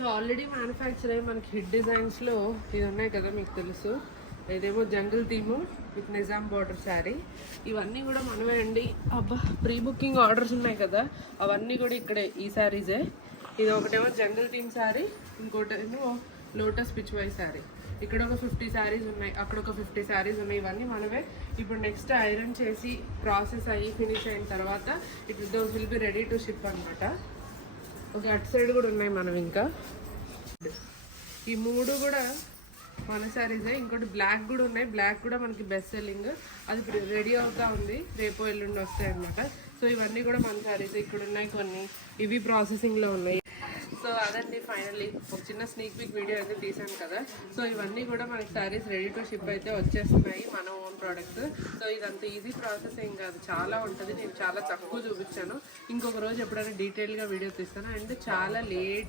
So already manufacture అయ్యి మనకి hit డిజైన్స్లో ఇది ఉన్నాయి కదా మీకు తెలుసు, ఇదేమో jungle theme with Nizam border sari. ఇవన్నీ కూడా మనమే అండి. అబ్బా ప్రీ బుకింగ్ ఆర్డర్స్ ఉన్నాయి కదా, అవన్నీ కూడా ఇక్కడే ఈ శారీసే. ఇది ఒకటేమో జంగిల్ థీమ్ శారీ, ఇంకోటేమో లోటస్ పిచ్ వై శారీ. ఇక్కడ ఒక 50 శారీస్ ఉన్నాయి, అక్కడ ఒక 50 శారీస్ ఉన్నాయి. ఇవన్నీ మనమే. ఇప్పుడు నెక్స్ట్ ఐరన్ చేసి ప్రాసెస్ అయ్యి ఫినిష్ అయిన తర్వాత those will be ready to ship అనమాట. ఒక అటు సైడ్ కూడా ఉన్నాయి మనం. ఇంకా ఈ 3 కూడా మన శారీసే. ఇంకోటి బ్లాక్ కూడా ఉన్నాయి, బ్లాక్ కూడా మనకి బెస్ట్ సెల్లింగ్. అది రెడీ అవుతా ఉంది, రేపు ఎల్లుండి వస్తాయి అన్నమాట. సో ఇవన్నీ కూడా మన శారీస్. ఇక్కడ ఉన్నాయి కొన్ని, ఇవి ప్రాసెసింగ్లో ఉన్నాయి. సో అదండి ఫైనల్లీ ఒక చిన్న స్నీక్ పిక్ వీడియో అయితే తీసాను కదా. సో ఇవన్నీ కూడా మనకి శారీస్ రెడీ టు షిప్ అయితే వచ్చేస్తున్నాయి, మన ఓన్ ప్రోడక్ట్స్. సో ఇదంత ఈజీ ప్రాసెస్ ఏం కాదు, చాలా ఉంటుంది. నేను చాలా తక్కువ చూపించాను. ఇంకొక రోజు ఎప్పుడైనా డీటెయిల్గా వీడియో తీస్తాను. అండ్ చాలా లేట్